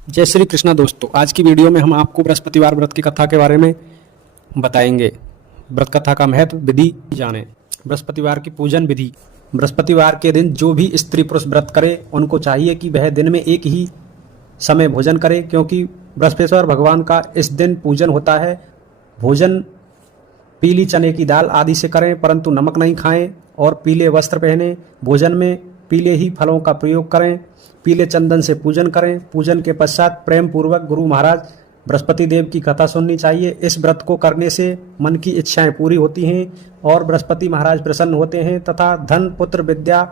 जय श्री कृष्णा दोस्तों, आज की वीडियो में हम आपको बृहस्पतिवार व्रत की कथा के बारे में बताएंगे। व्रत कथा का महत्व, विधि जानें। बृहस्पतिवार की पूजन विधि। बृहस्पतिवार के दिन जो भी स्त्री पुरुष व्रत करे उनको चाहिए कि वह दिन में एक ही समय भोजन करे, क्योंकि बृहस्पतिवार भगवान का इस दिन पूजन होता है। भोजन पीली चने की दाल आदि से करें, परंतु नमक नहीं खाएं और पीले वस्त्र पहने। भोजन में पीले ही फलों का प्रयोग करें। पीले चंदन से पूजन करें। पूजन के पश्चात प्रेम पूर्वक गुरु महाराज बृहस्पति देव की कथा सुननी चाहिए। इस व्रत को करने से मन की इच्छाएं पूरी होती हैं और बृहस्पति महाराज प्रसन्न होते हैं तथा धन, पुत्र, विद्या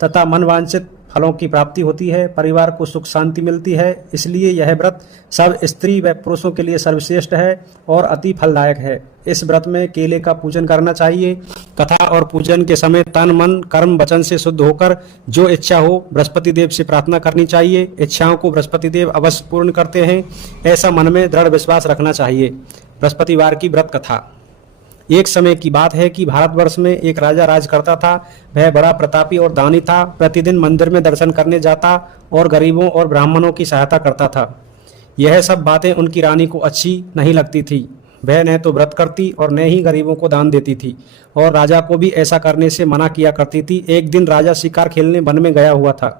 तथा मनवांछित फलों की प्राप्ति होती है। परिवार को सुख शांति मिलती है। इसलिए यह व्रत सब स्त्री व पुरुषों के लिए सर्वश्रेष्ठ है और अति फलदायक है। इस व्रत में केले का पूजन करना चाहिए। कथा और पूजन के समय तन, मन, कर्म, वचन से शुद्ध होकर जो इच्छा हो बृहस्पति देव से प्रार्थना करनी चाहिए। इच्छाओं को बृहस्पति देव अवश्य पूर्ण करते हैं, ऐसा मन में दृढ़ विश्वास रखना चाहिए। बृहस्पतिवार की व्रत कथा। एक समय की बात है कि भारतवर्ष में एक राजा राज करता था। वह बड़ा प्रतापी और दानी था। प्रतिदिन मंदिर में दर्शन करने जाता और गरीबों और ब्राह्मणों की सहायता करता था। यह सब बातें उनकी रानी को अच्छी नहीं लगती थी। वह न तो व्रत करती और न ही गरीबों को दान देती थी और राजा को भी ऐसा करने से मना किया करती थी। एक दिन राजा शिकार खेलने वन में गया हुआ था।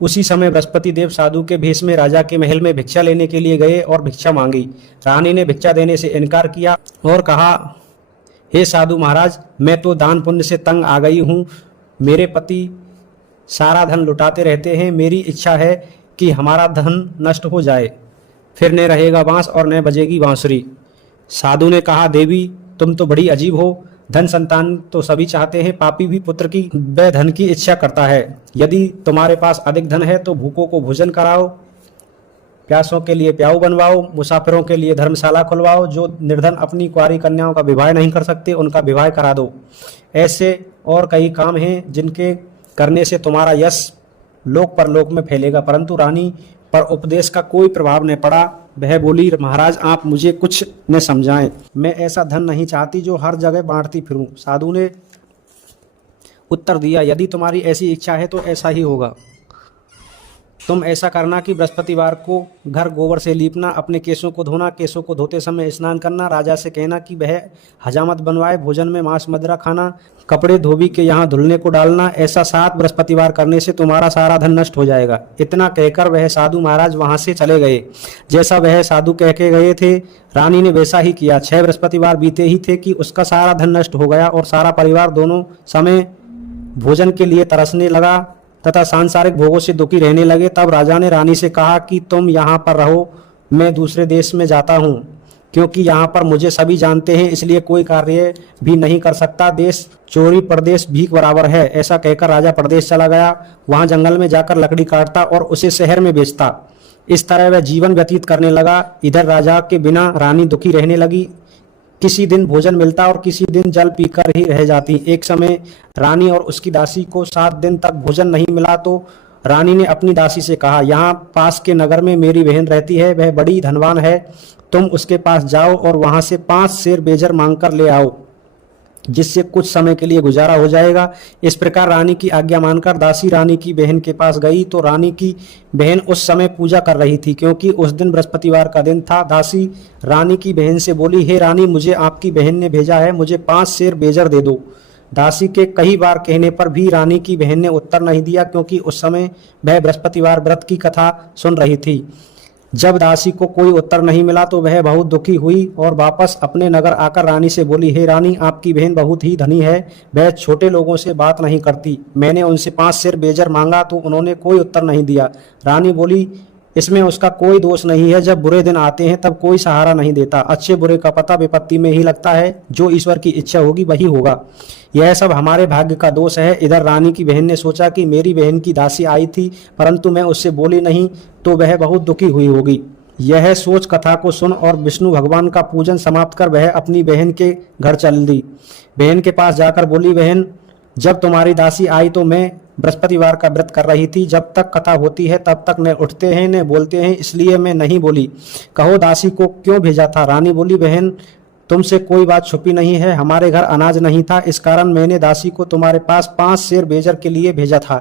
उसी समय बृहस्पति देव साधु के भेष में राजा के महल में भिक्षा लेने के लिए गए और भिक्षा मांगी। रानी ने भिक्षा देने से इनकार किया और कहा, हे साधु महाराज, मैं तो दान पुण्य से तंग आ गई हूँ। मेरे पति सारा धन लुटाते रहते हैं। मेरी इच्छा है कि हमारा धन नष्ट हो जाए, फिर न रहेगा बांस और न बजेगी बांसुरी। साधु ने कहा, देवी तुम तो बड़ी अजीब हो। धन संतान तो सभी चाहते हैं, पापी भी पुत्र की व धन की इच्छा करता है। यदि तुम्हारे पास अधिक धन है तो भूखों को भोजन कराओ, प्यासों के लिए प्याऊ बनवाओ, मुसाफिरों के लिए धर्मशाला खुलवाओ। जो निर्धन अपनी कुंवारी कन्याओं का विवाह नहीं कर सकते उनका विवाह करा दो। ऐसे और कई काम हैं जिनके करने से तुम्हारा यश लोक परलोक में फैलेगा। परंतु रानी पर उपदेश का कोई प्रभाव न पड़ा। वह बोली, महाराज आप मुझे कुछ न समझाएं। मैं ऐसा धन नहीं चाहती जो हर जगह बांटती फिरूं। साधु ने उत्तर दिया, यदि तुम्हारी ऐसी इच्छा है तो ऐसा ही होगा। तुम ऐसा करना कि बृहस्पतिवार को घर गोबर से लीपना, अपने केशों को धोना, केशों को धोते समय स्नान करना, राजा से कहना कि वह हजामत बनवाए, भोजन में मांस मदिरा खाना, कपड़े धोबी के यहाँ धुलने को डालना। ऐसा 7 बृहस्पतिवार करने से तुम्हारा सारा धन नष्ट हो जाएगा। इतना कहकर वह साधु महाराज वहाँ से चले गए। जैसा वह साधु कह के गए थे रानी ने वैसा ही किया। 6 बृहस्पतिवार बीते ही थे कि उसका सारा धन नष्ट हो गया और सारा परिवार दोनों समय भोजन के लिए तरसने लगा तथा सांसारिक भोगों से दुखी रहने लगे। तब राजा ने रानी से कहा कि तुम यहाँ पर रहो, मैं दूसरे देश में जाता हूँ, क्योंकि यहाँ पर मुझे सभी जानते हैं, इसलिए कोई कार्य भी नहीं कर सकता। देश चोरी परदेश भीख बराबर है। ऐसा कहकर राजा परदेश चला गया। वहाँ जंगल में जाकर लकड़ी काटता और उसे शहर में बेचता। इस तरह वह जीवन व्यतीत करने लगा। इधर राजा के बिना रानी दुखी रहने लगी। किसी दिन भोजन मिलता और किसी दिन जल पीकर ही रह जाती। एक समय रानी और उसकी दासी को 7 दिन तक भोजन नहीं मिला तो रानी ने अपनी दासी से कहा, यहाँ पास के नगर में मेरी बहन रहती है, वह बड़ी धनवान है। तुम उसके पास जाओ और वहां से 5 सेर बेजर मांगकर ले आओ, जिससे कुछ समय के लिए गुजारा हो जाएगा। इस प्रकार रानी की आज्ञा मानकर दासी रानी की बहन के पास गई तो रानी की बहन उस समय पूजा कर रही थी, क्योंकि उस दिन बृहस्पतिवार का दिन था। दासी रानी की बहन से बोली, हे रानी, मुझे आपकी बहन ने भेजा है, मुझे 5 सेर बेजर दे दो। दासी के कई बार कहने पर भी रानी की बहन ने उत्तर नहीं दिया, क्योंकि उस समय वह बृहस्पतिवार व्रत की कथा सुन रही थी। जब दासी को कोई उत्तर नहीं मिला तो वह बहुत दुखी हुई और वापस अपने नगर आकर रानी से बोली, हे रानी, आपकी बहन बहुत ही धनी है, वह छोटे लोगों से बात नहीं करती। मैंने उनसे 5 सेर बेजर मांगा तो उन्होंने कोई उत्तर नहीं दिया। रानी बोली, इसमें उसका कोई दोष नहीं है। जब बुरे दिन आते हैं तब कोई सहारा नहीं देता। अच्छे बुरे का पता विपत्ति में ही लगता है। जो ईश्वर की इच्छा होगी वही होगा। यह सब हमारे भाग्य का दोष है। इधर रानी की बहन ने सोचा कि मेरी बहन की दासी आई थी, परंतु मैं उससे बोली नहीं तो वह बहुत दुखी हुई होगी। यह सोच कथा को सुन और विष्णु भगवान का पूजन समाप्त कर वह अपनी बहन के घर चल दी। बहन के पास जाकर बोली, बहन, जब तुम्हारी दासी आई तो मैं बृहस्पतिवार का व्रत कर रही थी। जब तक कथा होती है तब तक न उठते हैं न बोलते हैं, इसलिए मैं नहीं बोली। कहो दासी को क्यों भेजा था? रानी बोली, बहन, तुमसे कोई बात छुपी नहीं है। हमारे घर अनाज नहीं था, इस कारण मैंने दासी को तुम्हारे पास 5 सेर बेजर के लिए भेजा था।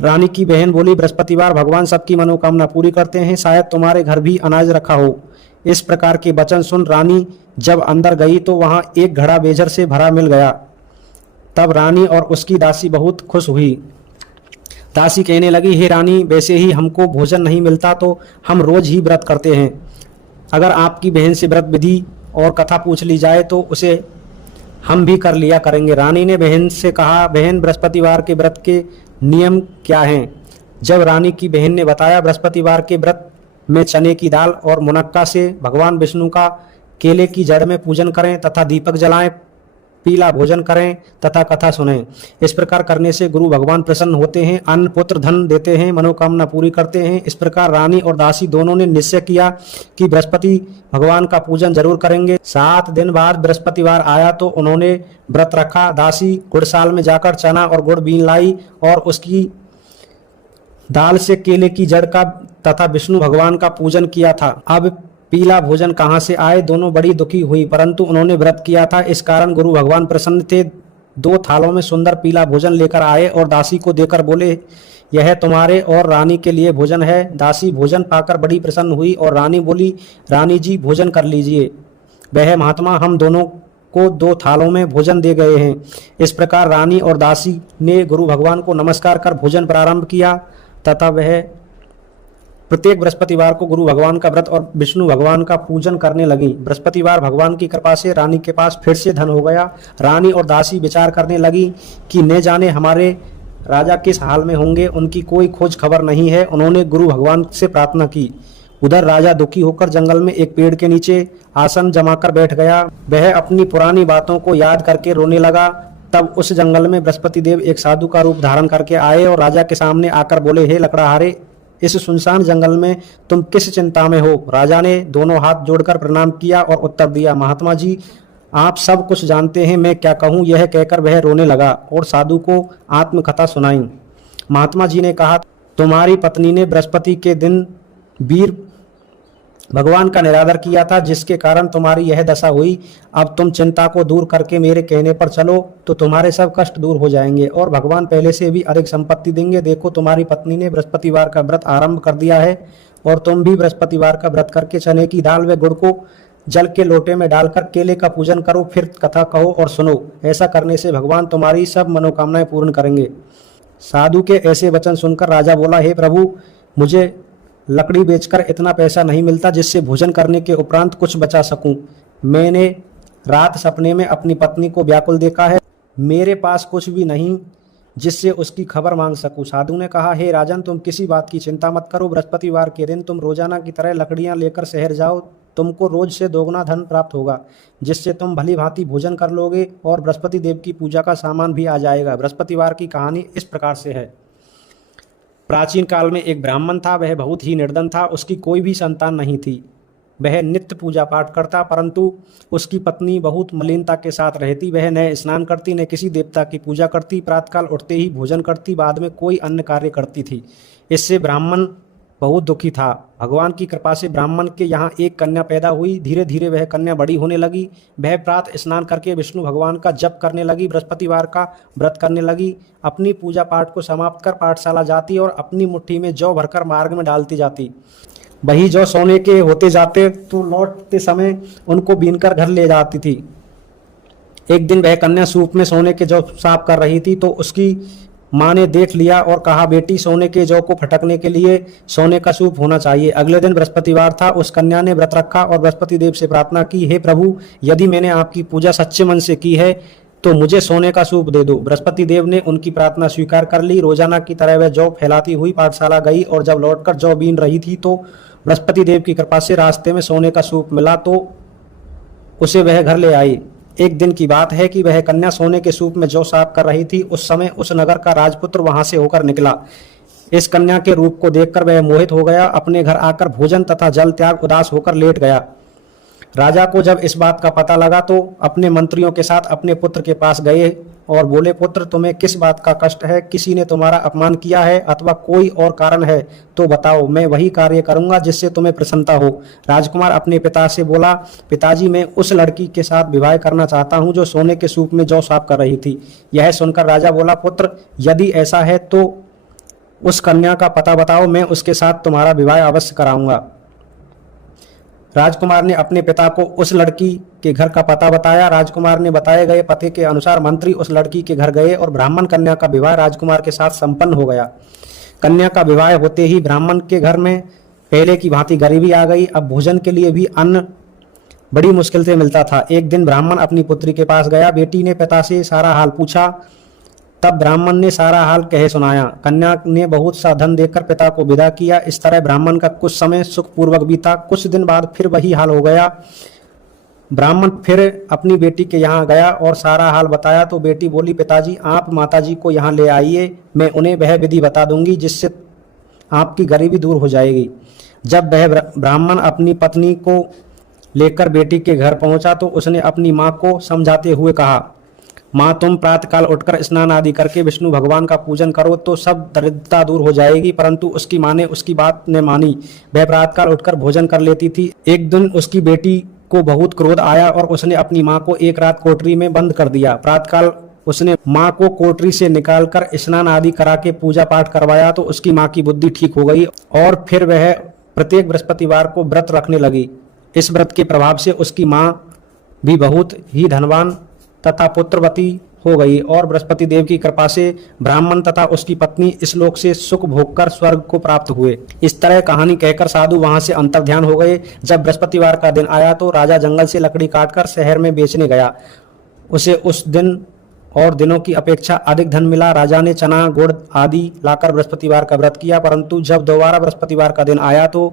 रानी की बहन बोली, बृहस्पतिवार भगवान सबकी मनोकामना पूरी करते हैं, शायद तुम्हारे घर भी अनाज रखा हो। इस प्रकार के वचन सुन रानी जब अंदर गई तो वहां एक घड़ा बेजर से भरा मिल गया। तब रानी और उसकी दासी बहुत खुश हुई। दासी कहने लगी, हे रानी, वैसे ही हमको भोजन नहीं मिलता तो हम रोज ही व्रत करते हैं। अगर आपकी बहन से व्रत विधि और कथा पूछ ली जाए तो उसे हम भी कर लिया करेंगे। रानी ने बहन से कहा, बहन, बृहस्पतिवार के व्रत के नियम क्या हैं? जब रानी की बहन ने बताया, बृहस्पतिवार के व्रत में चने की दाल और मुनक्का से भगवान विष्णु का केले की जड़ में पूजन करें तथा दीपक जलाएं, पीला भोजन करें तथा कथा सुनें। इस प्रकार करने से गुरु भगवान प्रसन्न होते हैं, अन्न पुत्र धन देते हैं, मनोकामना पूरी करते हैं। इस प्रकार रानी और दासी दोनों ने निश्चय किया कि बृहस्पति भगवान का पूजन जरूर करेंगे। 7 दिन बाद बृहस्पतिवार आया तो उन्होंने व्रत रखा। दासी गुड़साल में जाकर चना और गुड़ बीन लाई और उसकी दाल से केले की जड़ का तथा विष्णु भगवान का पूजन किया था। अब पीला भोजन कहाँ से आए? दोनों बड़ी दुखी हुई, परंतु उन्होंने व्रत किया था, इस कारण गुरु भगवान प्रसन्न थे। 2 थालों में सुंदर पीला भोजन लेकर आए और दासी को देकर बोले, यह तुम्हारे और रानी के लिए भोजन है। दासी भोजन पाकर बड़ी प्रसन्न हुई और रानी बोली, रानी जी, भोजन कर लीजिए। वह महात्मा हम दोनों को 2 थालों में भोजन दे गए हैं। इस प्रकार रानी और दासी ने गुरु भगवान को नमस्कार कर भोजन प्रारंभ किया तथा वह प्रत्येक बृहस्पतिवार को गुरु भगवान का व्रत और विष्णु भगवान का पूजन करने लगी। बृहस्पतिवार भगवान की कृपा से रानी के पास फिर से धन हो गया। रानी और दासी विचार करने लगी कि न जाने हमारे राजा किस हाल में होंगे, उनकी कोई खोज खबर नहीं है। उन्होंने गुरु भगवान से प्रार्थना की। उधर राजा दुखी होकर जंगल में एक पेड़ के नीचे आसन जमाकर बैठ गया। वह अपनी पुरानी बातों को याद करके रोने लगा। तब उस जंगल में बृहस्पति देव एक साधु का रूप धारण करके आए और राजा के सामने आकर बोले, हे लकड़हारे, इस सुनसान जंगल में तुम किस चिंता में हो? राजा ने दोनों हाथ जोड़कर प्रणाम किया और उत्तर दिया, महात्मा जी, आप सब कुछ जानते हैं, मैं क्या कहूँ? यह कहकर वह रोने लगा और साधु को आत्मकथा सुनाई। महात्मा जी ने कहा, तुम्हारी पत्नी ने बृहस्पति के दिन वीर भगवान का निरादर किया था, जिसके कारण तुम्हारी यह दशा हुई। अब तुम चिंता को दूर करके मेरे कहने पर चलो तो तुम्हारे सब कष्ट दूर हो जाएंगे और भगवान पहले से भी अधिक संपत्ति देंगे। देखो, तुम्हारी पत्नी ने बृहस्पतिवार का व्रत आरंभ कर दिया है और तुम भी बृहस्पतिवार का व्रत करके चने की दाल व गुड़ को जल के लोटे में डालकर केले का पूजन करो, फिर कथा कहो और सुनो। ऐसा करने से भगवान तुम्हारी सब मनोकामनाएं पूर्ण करेंगे। साधु के ऐसे वचन सुनकर राजा बोला, हे प्रभु, मुझे लकड़ी बेचकर इतना पैसा नहीं मिलता जिससे भोजन करने के उपरांत कुछ बचा सकूं। मैंने रात सपने में अपनी पत्नी को व्याकुल देखा है। मेरे पास कुछ भी नहीं जिससे उसकी खबर मांग सकूं। साधु ने कहा, हे राजन, तुम किसी बात की चिंता मत करो। बृहस्पतिवार के दिन तुम रोजाना की तरह लकड़ियां लेकर शहर जाओ। तुमको रोज से दोगुना धन प्राप्त होगा, जिससे तुम भली भांति भोजन कर लोगे और बृहस्पति देव की पूजा का सामान भी आ जाएगा। बृहस्पतिवार की कहानी इस प्रकार से है। प्राचीन काल में एक ब्राह्मण था। वह बहुत ही निर्धन था। उसकी कोई भी संतान नहीं थी। वह नित्य पूजा पाठ करता, परंतु उसकी पत्नी बहुत मलिनता के साथ रहती। वह न स्नान करती, न किसी देवता की पूजा करती। प्रातःकाल उठते ही भोजन करती, बाद में कोई अन्य कार्य करती थी। इससे ब्राह्मण बहुत दुखी था। भगवान की कृपा से ब्राह्मण के यहाँ एक कन्या पैदा हुई। धीरे धीरे वह कन्या बड़ी होने लगी। वह प्रातः स्नान करके विष्णु भगवान का जप करने लगी, बृहस्पतिवार का व्रत करने लगी। अपनी पूजा पाठ को समाप्त कर पाठशाला जाती और अपनी मुट्ठी में जौ भरकर मार्ग में डालती जाती। वही जौ सोने के होते जाते तो लौटते समय उनको बीनकर घर ले जाती थी। एक दिन वह कन्या सूप में सोने के जौ साफ कर रही थी तो उसकी माँ ने देख लिया और कहा, बेटी, सोने के जौ को फटकने के लिए सोने का सूप होना चाहिए। अगले दिन बृहस्पतिवार था। उस कन्या ने व्रत रखा और बृहस्पति देव से प्रार्थना की, हे प्रभु, यदि मैंने आपकी पूजा सच्चे मन से की है तो मुझे सोने का सूप दे दो। बृहस्पति देव ने उनकी प्रार्थना स्वीकार कर ली। रोजाना की तरह वह जौ फैलाती हुई पाठशाला गई और जब लौटकर जौ बीन रही थी तो बृहस्पति देव की कृपा से रास्ते में सोने का सूप मिला तो उसे वह घर ले आई। एक दिन की बात है कि वह कन्या सोने के सूप में जौ साफ कर रही थी। उस समय उस नगर का राजपुत्र वहां से होकर निकला। इस कन्या के रूप को देखकर वह मोहित हो गया। अपने घर आकर भोजन तथा जल त्याग उदास होकर लेट गया। राजा को जब इस बात का पता लगा तो अपने मंत्रियों के साथ अपने पुत्र के पास गए और बोले, पुत्र, तुम्हें किस बात का कष्ट है? किसी ने तुम्हारा अपमान किया है अथवा कोई और कारण है तो बताओ, मैं वही कार्य करूंगा जिससे तुम्हें प्रसन्नता हो। राजकुमार अपने पिता से बोला, पिताजी, मैं उस लड़की के साथ विवाह करना चाहता हूं जो सोने के सूप में जौ साफ कर रही थी। यह सुनकर राजा बोला, पुत्र, यदि ऐसा है तो उस कन्या का पता बताओ, मैं उसके साथ तुम्हारा विवाह अवश्य कराऊंगा। राजकुमार ने अपने पिता को उस लड़की के घर का पता बताया। राजकुमार ने बताए गए पते के अनुसार मंत्री उस लड़की के घर गए और ब्राह्मण कन्या का विवाह राजकुमार के साथ संपन्न हो गया। कन्या का विवाह होते ही ब्राह्मण के घर में पहले की भांति गरीबी आ गई। अब भोजन के लिए भी अन्न बड़ी मुश्किल से मिलता था। एक दिन ब्राह्मण अपनी पुत्री के पास गया। बेटी ने पिता से सारा हाल पूछा। तब ब्राह्मण ने सारा हाल कह सुनाया। कन्या ने बहुत सा धन देकर पिता को विदा किया। इस तरह ब्राह्मण का कुछ समय सुखपूर्वक बीता। कुछ दिन बाद फिर वही हाल हो गया। ब्राह्मण फिर अपनी बेटी के यहाँ गया और सारा हाल बताया तो बेटी बोली, पिताजी आप माताजी को यहाँ ले आइए, मैं उन्हें वह विधि बता दूंगी जिससे आपकी गरीबी दूर हो जाएगी। जब वह ब्राह्मण अपनी पत्नी को लेकर बेटी के घर पहुंचा तो उसने अपनी माँ को समझाते हुए कहा, माँ तुम प्रातःकाल उठकर स्नान आदि करके विष्णु भगवान का पूजन करो तो सब दरिद्रता दूर हो जाएगी। परंतु उसकी माँ ने उसकी बात न मानी। वह प्रातःकाल उठकर भोजन कर लेती थी। एक दिन उसकी बेटी को बहुत क्रोध आया और उसने अपनी माँ को एक रात कोठरी में बंद कर दिया। प्रातःकाल उसने माँ को कोठरी से निकालकर स्नान आदि करा के पूजा पाठ करवाया तो उसकी माँ की बुद्धि ठीक हो गई और फिर वह प्रत्येक बृहस्पतिवार को व्रत रखने लगी। इस व्रत के प्रभाव से उसकी माँ भी बहुत ही धनवान तथा पुत्रवती हो गई और बृहस्पति देव की कृपा से ब्राह्मण तथा उसकी पत्नी इस लोक से सुख भोगकर स्वर्ग को प्राप्त हुए। इस तरह कहानी कहकर साधु वहां से अंतर्ध्यान हो गए। जब बृहस्पतिवार का दिन आया तो राजा जंगल से लकड़ी काटकर शहर में बेचने गया। उसे उस दिन और दिनों की अपेक्षा अधिक धन मिला। राजा ने चना गुड़ आदि लाकर बृहस्पतिवार का व्रत किया, परंतु जब दोबारा बृहस्पतिवार का दिन आया तो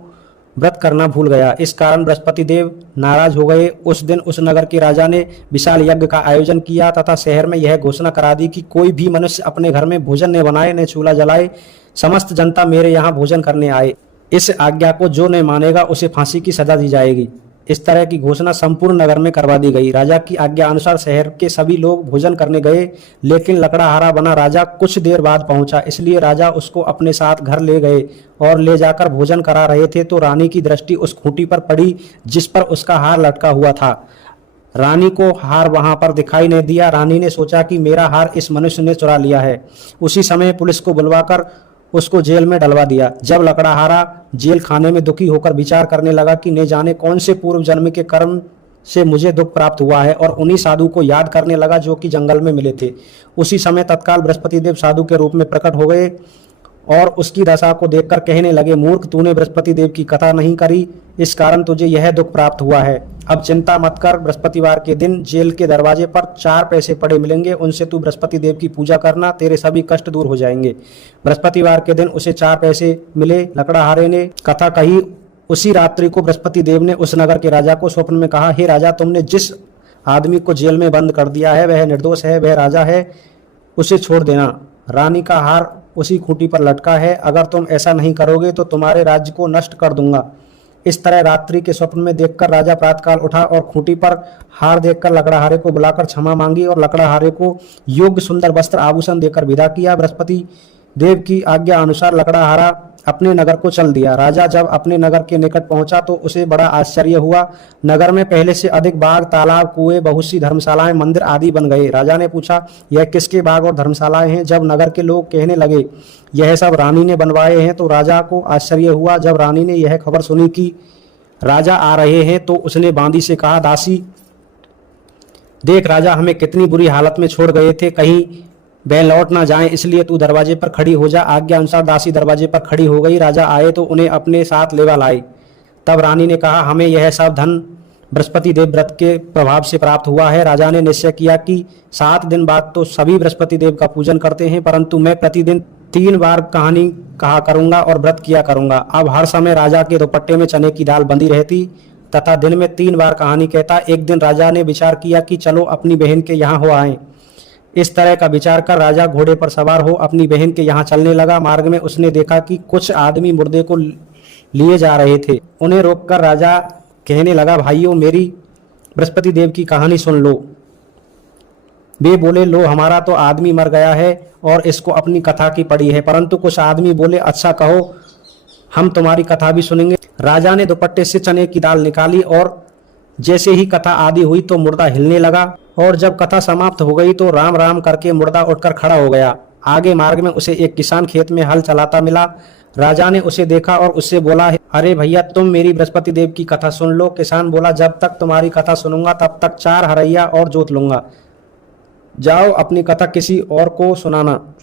व्रत करना भूल गया। इस कारण बृहस्पति देव नाराज हो गए। उस दिन उस नगर के राजा ने विशाल यज्ञ का आयोजन किया तथा शहर में यह घोषणा करा दी कि कोई भी मनुष्य अपने घर में भोजन न बनाए न चूल्हा जलाए। समस्त जनता मेरे यहाँ भोजन करने आए। इस आज्ञा को जो न मानेगा उसे फांसी की सजा दी जाएगी। इस तरह की घोषणा संपूर्ण नगर में करवा दी गई। राजा की आज्ञा अनुसार शहर के सभी लोग भोजन करने गए, लेकिन लकड़हारा बना राजा कुछ देर बाद पहुंचा। इसलिए राजा उसको अपने साथ घर ले गए और ले जाकर भोजन करा रहे थे तो रानी की दृष्टि उस खूंटी पर पड़ी जिस पर उसका हार लटका हुआ था। रानी को हार वहां पर दिखाई नहीं दिया। रानी ने सोचा कि मेरा हार इस मनुष्य ने चुरा लिया है। उसी समय पुलिस को बुलवाकर उसको जेल में डलवा दिया। जब लकड़हारा जेल खाने में दुखी होकर विचार करने लगा कि न जाने कौन से पूर्व जन्म के कर्म से मुझे दुख प्राप्त हुआ है और उन्हीं साधु को याद करने लगा जो कि जंगल में मिले थे। उसी समय तत्काल बृहस्पति देव साधु के रूप में प्रकट हो गए और उसकी दशा को देखकर कहने लगे, मूर्ख तूने बृहस्पति देव की कथा नहीं करी, इस कारण तुझे यह दुख प्राप्त हुआ है। अब चिंता मत कर, बृहस्पतिवार के दिन जेल के दरवाजे पर 4 पैसे पड़े मिलेंगे, उनसे तू बृहस्पति देव की पूजा करना, तेरे सभी कष्ट दूर हो जाएंगे। बृहस्पतिवार के दिन उसे 4 पैसे मिले। लकड़हारे ने कथा कही। उसी रात्रि को बृहस्पति देव ने उस नगर के राजा को स्वप्न में कहा, हे राजा, तुमने जिस आदमी को जेल में बंद कर दिया है वह निर्दोष है, वह राजा है, उसे छोड़ देना। रानी का हार उसी खूंटी पर लटका है, अगर तुम ऐसा नहीं करोगे तो तुम्हारे राज्य को नष्ट कर दूंगा। इस तरह रात्रि के स्वप्न में देखकर राजा प्रातःकाल उठा और खूंटी पर हार देखकर लकड़हारे को बुलाकर क्षमा मांगी और लकड़हारे को योग्य सुंदर वस्त्र आभूषण देकर विदा किया। बृहस्पति देव की आज्ञा अनुसार लकड़हारा अपने नगर को चल दिया। राजा जब अपने नगर के निकट पहुंचा तो उसे बड़ा आश्चर्य हुआ। नगर में पहले से अधिक बाग, तालाब, कुएं, बहुत सी धर्मशालाएं, मंदिर आदि बन गए। राजा ने पूछा, यह किसके बाग और धर्मशालाएं हैं? जब नगर के लोग कहने लगे यह सब रानी ने बनवाए हैं तो राजा को आश्चर्य हुआ। जब रानी ने यह खबर सुनी कि राजा आ रहे हैं तो उसने बांदी से कहा, दासी देख, राजा हमें कितनी बुरी हालत में छोड़ गए थे, कहीं वह लौट ना जाएं, इसलिए तू दरवाजे पर खड़ी हो जा। आज्ञा अनुसार दासी दरवाजे पर खड़ी हो गई। राजा आए तो उन्हें अपने साथ लेवा लाई। तब रानी ने कहा, हमें यह सब धन बृहस्पति देव व्रत के प्रभाव से प्राप्त हुआ है। राजा ने निश्चय किया कि 7 दिन बाद तो सभी बृहस्पति देव का पूजन करते हैं, परंतु मैं प्रतिदिन 3 बार कहानी कहा करूंगा और व्रत किया करूंगा। अब हर समय राजा के दुपट्टे में चने की दाल बंधी रहती तथा दिन में 3 बार कहानी कहता। एक दिन राजा ने विचार किया कि चलो अपनी बहन के यहाँ हो आए। इस तरह का विचार कर राजा घोड़े पर सवार हो अपनी बहन के यहाँ चलने लगा। मार्ग में उसने देखा कि कुछ आदमी मुर्दे को लिए जा रहे थे। उन्हें रोककर राजा कहने लगा, भाइयों, मेरी बृहस्पति देव की कहानी सुन लो। वे बोले, लो, हमारा तो आदमी मर गया है और इसको अपनी कथा की पड़ी है। परंतु कुछ आदमी बोले, अच्छा कहो, हम तुम्हारी कथा भी सुनेंगे। राजा ने दुपट्टे से चने की दाल निकाली और जैसे ही कथा आदि हुई तो मुर्दा हिलने लगा और जब कथा समाप्त हो गई तो राम राम करके मुर्दा उठकर खड़ा हो गया। आगे मार्ग में उसे एक किसान खेत में हल चलाता मिला। राजा ने उसे देखा और उससे बोला, अरे भैया, तुम मेरी बृहस्पति देव की कथा सुन लो। किसान बोला, जब तक तुम्हारी कथा सुनूंगा तब तक 4 हरैया और जोत लूंगा। जाओ, अपनी कथा किसी और को सुनाना।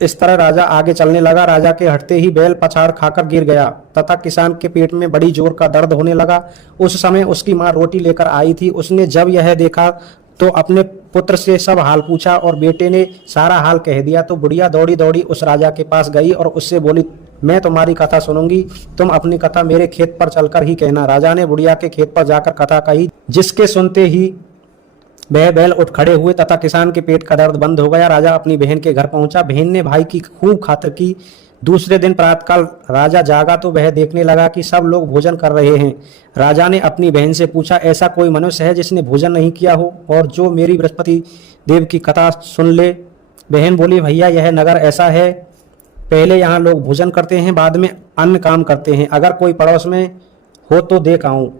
इस तरह राजा आगे चलने लगा। राजा के हटते ही बैल पछाड़ खाकर गिर गया तथा किसान के पेट में बड़ी जोर का दर्द होने लगा। उस समय उसकी माँ रोटी लेकर आई थी। उसने जब यह देखा तो अपने पुत्र से सब हाल पूछा और बेटे ने सारा हाल कह दिया। तो बुढ़िया दौड़ी दौड़ी उस राजा के पास गई और उससे बोली, मैं तुम्हारी कथा सुनूंगी, तुम अपनी कथा मेरे खेत पर चलकर ही कहना। राजा ने बुढ़िया के खेत पर जाकर कथा कही, जिसके सुनते ही वह बैल उठ खड़े हुए तथा किसान के पेट का दर्द बंद हो गया। राजा अपनी बहन के घर पहुंचा। बहन ने भाई की खूब खातिर की। दूसरे दिन प्रातःकाल राजा जागा तो वह देखने लगा कि सब लोग भोजन कर रहे हैं। राजा ने अपनी बहन से पूछा, ऐसा कोई मनुष्य है जिसने भोजन नहीं किया हो और जो मेरी बृहस्पति देव की कथा सुन ले? बहन बोली, भैया, यह नगर ऐसा है, पहले यहाँ लोग भोजन करते हैं, बाद में अन्य काम करते हैं। अगर कोई पड़ोस में हो तो देख आऊं।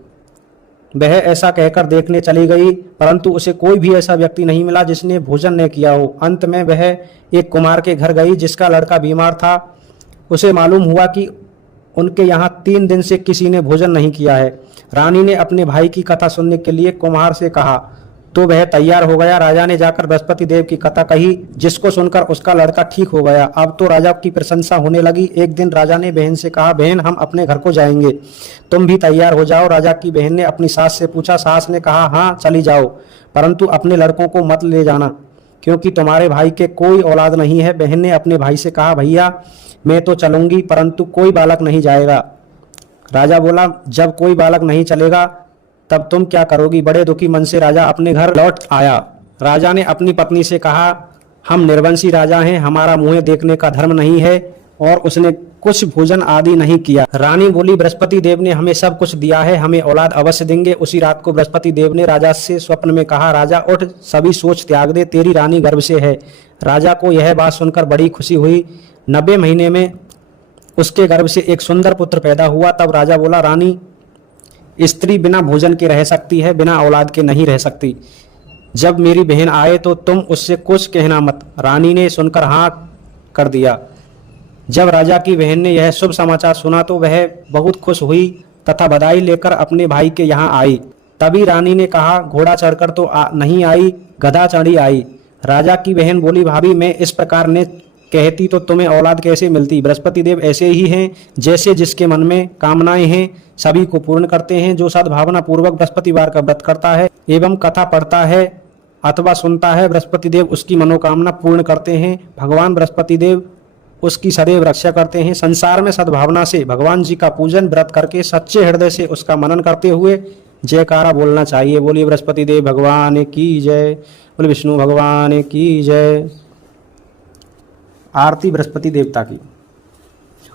वह ऐसा कहकर देखने चली गई, परंतु उसे कोई भी ऐसा व्यक्ति नहीं मिला जिसने भोजन न किया हो। अंत में वह एक कुमार के घर गई जिसका लड़का बीमार था। उसे मालूम हुआ कि उनके यहाँ 3 दिन से किसी ने भोजन नहीं किया है। रानी ने अपने भाई की कथा सुनने के लिए कुम्हार से कहा तो वह तैयार हो गया। राजा ने जाकर बृहस्पति देव की कथा कही, जिसको सुनकर उसका लड़का ठीक हो गया। अब तो राजा की प्रशंसा होने लगी। एक दिन राजा ने बहन से कहा, बहन, हम अपने घर को जाएंगे, तुम भी तैयार हो जाओ। राजा की बहन ने अपनी सास से पूछा। सास ने कहा, हाँ, चली जाओ, परंतु अपने लड़कों को मत ले जाना, क्योंकि तुम्हारे भाई के कोई औलाद नहीं है। बहन ने अपने भाई से कहा, भैया, मैं तो चलूंगी, परंतु कोई बालक नहीं जाएगा। राजा बोला, जब कोई बालक नहीं चलेगा तब तुम क्या करोगी? बड़े दुखी मन से राजा अपने घर लौट आया। राजा ने अपनी पत्नी से कहा, हम निर्वंशी राजा हैं, हमारा मुंह देखने का धर्म नहीं है, और उसने कुछ भोजन आदि नहीं किया। रानी बोली, बृहस्पति देव ने हमें सब कुछ दिया है, हमें औलाद अवश्य देंगे। उसी रात को बृहस्पति देव ने राजा से स्वप्न में कहा, राजा उठ, सभी सोच त्याग दे, तेरी रानी गर्भ से है। राजा को यह बात सुनकर बड़ी खुशी हुई। 90 महीने में उसके गर्भ से एक सुंदर पुत्र पैदा हुआ। तब राजा बोला, रानी, स्त्री बिना भोजन के रह सकती है, बिना औलाद के नहीं रह सकती। जब मेरी बहन आए तो तुम उससे कुछ कहना मत। रानी ने सुनकर हाँ कर दिया। जब राजा की बहन ने यह शुभ समाचार सुना तो वह बहुत खुश हुई तथा बधाई लेकर अपने भाई के यहाँ आई। तभी रानी ने कहा, घोड़ा चढ़कर तो नहीं आई, गधा चढ़ी आई। राजा की बहन बोली, भाभी, मैं इस प्रकार ने कहती तो तुम्हें औलाद कैसे मिलती? बृहस्पति देव ऐसे ही हैं, जैसे जिसके मन में कामनाएं हैं सभी को पूर्ण करते हैं। जो सद्भावना पूर्वक बृहस्पतिवार का व्रत करता है एवं कथा पढ़ता है अथवा सुनता है, बृहस्पति देव उसकी मनोकामना पूर्ण करते हैं। भगवान बृहस्पति देव उसकी सदैव रक्षा करते हैं। संसार में सद्भावना से भगवान जी का पूजन व्रत करके सच्चे हृदय से उसका मनन करते हुए जयकारा बोलना चाहिए। बोलिए बृहस्पति देव भगवान की जय, बोले विष्णु भगवान की जय। आरती बृहस्पति देवता की।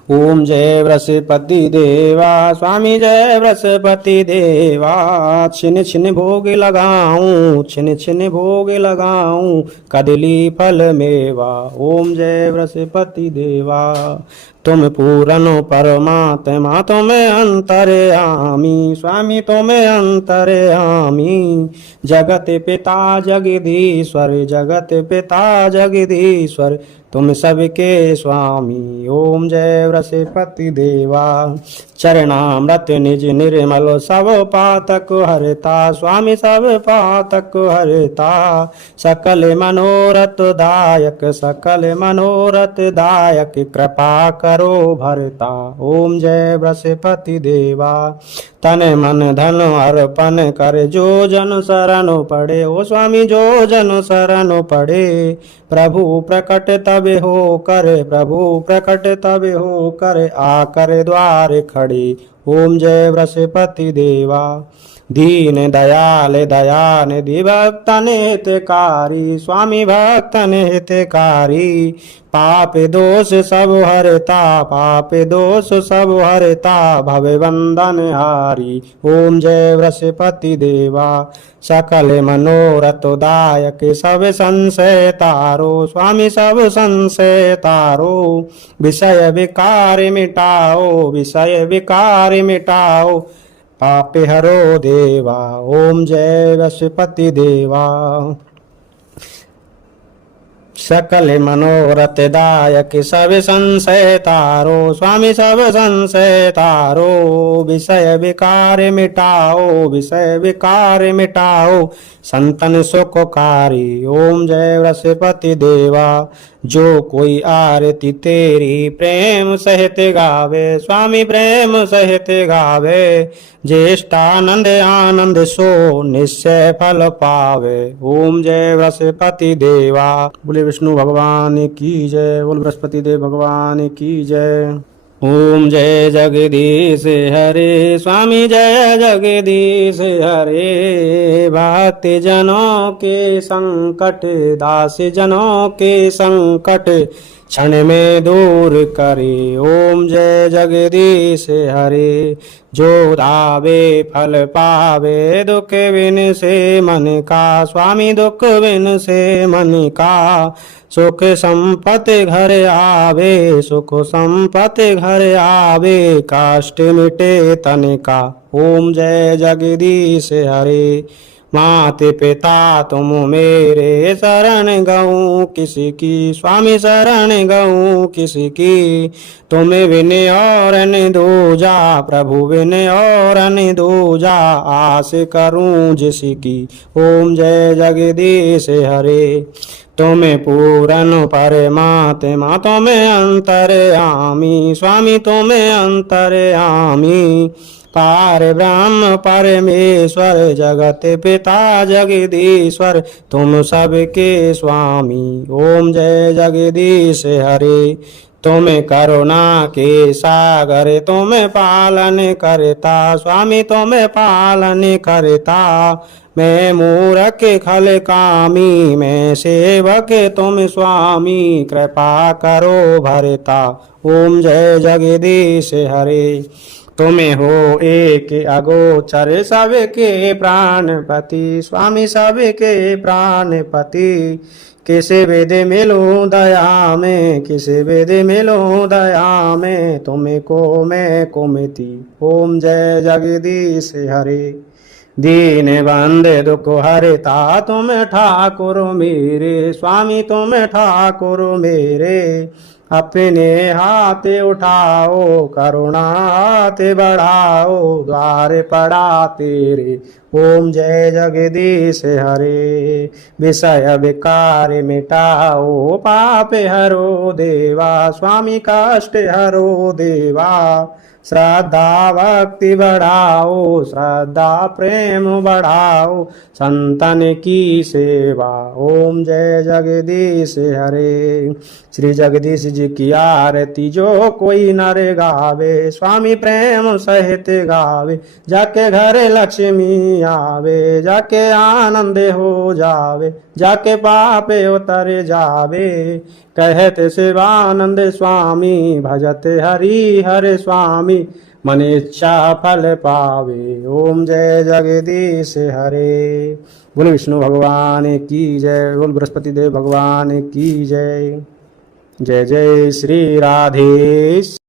ओम जय बृहस्पति देवा, स्वामी जय बृहस्पति देवा। छिन छिन भोग लगाऊं, छिन छिन भोग लगाऊं, कदली फल मेवा। ओम जय बृहस्पति देवा। तुम पूरन परमात्मा, तुम अंतर्यामी, स्वामी तुम अंतर्यामी। जगत पिता जगदीश्वर, जगत पिता जगदीश्वर, तुम सबके स्वामी। ओम जय बृहस्पति देवा। चरणामृत निज निर्मल, सब पातक हरता, स्वामी सब पातक हरता। सकल मनोरथ दायक, सकल मनोरथ दायक, कृपा करो भरता। ओम जय बृहस्पति देवा। तन मन धन अर्पण कर, जो जन शरण पड़े, ओ स्वामी जो जन शरण पड़े। प्रभु प्रकट तब हो कर, प्रभु प्रकट तब हो कर, आकर द्वार खड़े। ओम जय बृहस्पति देवा। दीन दयाल दयानिधि, भक्तन हितकारी, स्वामी भक्तन हितकारी। पाप दोष सब हरता, पाप दोष सब हरता, भव बंधन हारी। ओम जय बृहस्पति देवा। सकल मनोरथ दायक, सब संशय तारो, स्वामी सब संशय तारो। विषय विकार मिटाओ, विषय विकार मिटाओ, पाप हरो देवा। ओम जय बृहस्पति देवा। सकल मनोरथ दायक सब संशय तारो, स्वामी सब संशय तारो। विषय विकार मिटाओ, विषय विकार मिटाओ, संतन सुखकारी। ओम जय वृषपति देवा। जो कोई आरती तेरी प्रेम सहित गावे, स्वामी प्रेम सहित गावे। ज्येष्ठानंद आनंद सो निश्चय फल पावे। ओम जय वृषपति देवा। बोले विष्णु भगवान की जय, बोल बृहस्पति देव भगवान की जय। ओम जय जगदीश हरे, स्वामी जय जगदीश हरे। भक्त जनों के संकट, दास जनों के संकट, क्षण में दूर करे। ओम जय जगदीश हरे। जो धावे फल पावे, दुख बिन से मन का, स्वामी दुख बिन से मन का। सुख संपत्ति घर आवे, सुख संपत्ति घर आवे, काष्ट मिटे तन का। ओम जय जगदीश हरे। माते पिता तुम मेरे, शरण गऊं किसी की, स्वामी शरण गऊं किसी की। तुम बिन और न दूजा, प्रभु बिन और न दूजा, आस करूं जिसकी। ओम जय जगदीश हरे। तुम्हें पूरन परमात्मा, तुम्हें अंतर्यामी, स्वामी तुम्हें अंतर्यामी। पार ब्रह्म परमेश्वर, जगत पिता जगदीश्वर, तुम सबके स्वामी। ओम जय जगदीश हरे। तुम करुणा के सागर, तुम पालन करता, स्वामी तुम पालन करता। मैं मूरख खल कामी, मैं सेवक तुम स्वामी, कृपा करो भरता। ओम जय जगदीश हरे। तुम हो एक अगोचर, सबके प्राणपति, स्वामी सबके प्राणपति। किस विध मिलूं दया में, किस विध मिलूं दया में, तुमको मैं कुमति। ओम जय जगदीश हरे। दीन बंद दुख हरता, तुम ठाकुर मेरे, स्वामी तुम ठाकुर मेरे। अपने हाथ उठाओ, करुणा हाथ बढ़ाओ, द्वार पड़ा तेरे। ओम जय जगदीश हरे। विषय विकार मिटाओ, पाप हरो देवा, स्वामी कष्ट हरो देवा। श्रद्धा भक्ति बढ़ाओ, श्रद्धा प्रेम बढ़ाओ, संतन की सेवा। ओम जय जगदीश हरे। श्री जगदीश जी की आरती जो कोई नर गावे, स्वामी प्रेम सहित गावे। जाके घर लक्ष्मी आवे, जाके आनंद हो जावे, जाके पाप उतर जावे। कहत शिवानंद स्वामी, भजत हरि हर स्वामी, मन इच्छा फल पावे। ओम जय जगदीश हरे। बोल विष्णु भगवान की जय, बोल बृहस्पति देव भगवान की जय। जय जय श्री राधेश।